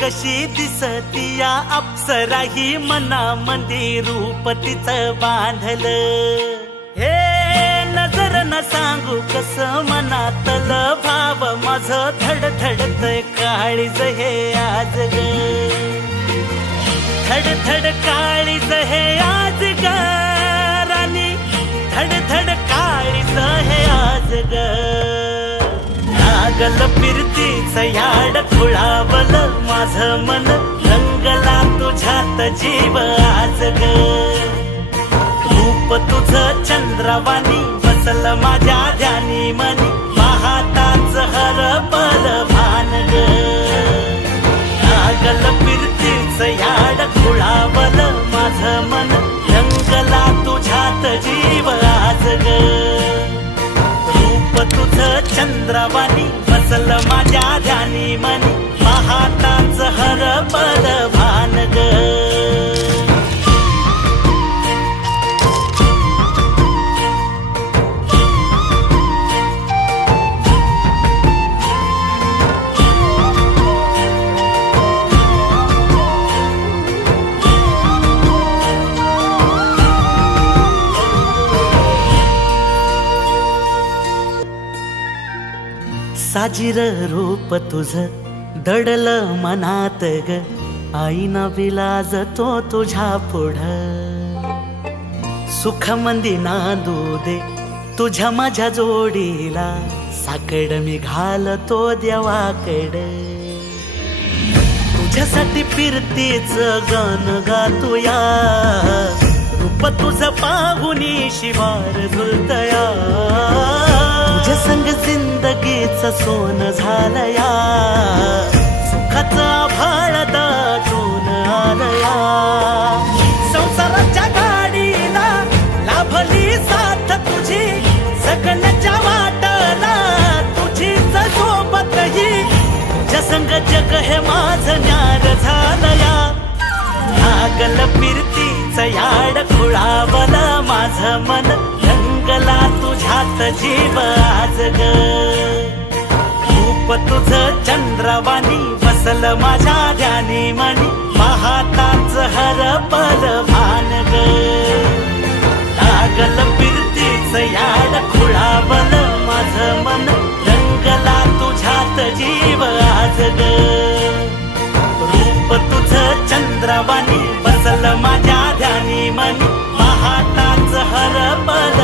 कशी दिसती या अप्सरा ही मनामध्ये रूप तिचं बांधलं। हे नजर न सांगू कसं मनातलं भाव माझं धडधडतय काळीज हे आज ग, धडधड काळीज हे आज ग राणी, धडधड काळीज हे आज ग। लागल फिरतीच याड खुळावलं माझं मन, रंगला तुझ्यात जीव आज ग। रूप तुझं चंद्रवाणी बसलं माझ्या ध्यानी मनी, पाहताच हरपल भान ग। लागल फिरतीच याड खुळावलं माझं मन, रंगला तुझ्यात जीव आज ग। रूप तुझं चंद्रवाणी बसलं माझ्या ध्यानी मनी, पाहताच हरपल भान ग। साजीर रूप तुझं दडलं मनात ग, आईना विलाज तो तुझ्या पुढं। सुखमंदी नांदू दे तुझ्या माझ्या जोडीला, साकड मी घालतो देवाकड। तुझ्यासाठी फिरतीच गाणं गातोया, रूप तुझं पाहुनी शिवार झुलतया। तुझ्या संग जिंदगीचं सोनं झालया, सुखाचं आभाळ दाटून आलया। संसाराच्या गाडीला लाभली साथ तुझी, जगण्याच्या वाटला तुझीच सोबत ही। तुझ्या संग जग हे माझं न्यार झालया, लागल फिरतीच याड खुळावलं माझं मन, रंगला तुझ्यात जीव आज ग। रूप तुझं चंद्रवाणी बसलं माझ्या ध्यानी मनी, पाहताच हरपल भान ग। लागल फिरतीच याड खुळावलं माझं मन, रंगला तुझ्यात जीव आज ग। रूप तुझं चंद्रवाणी बसलं माझ्या ध्यानी मनी, पाहताच हरपल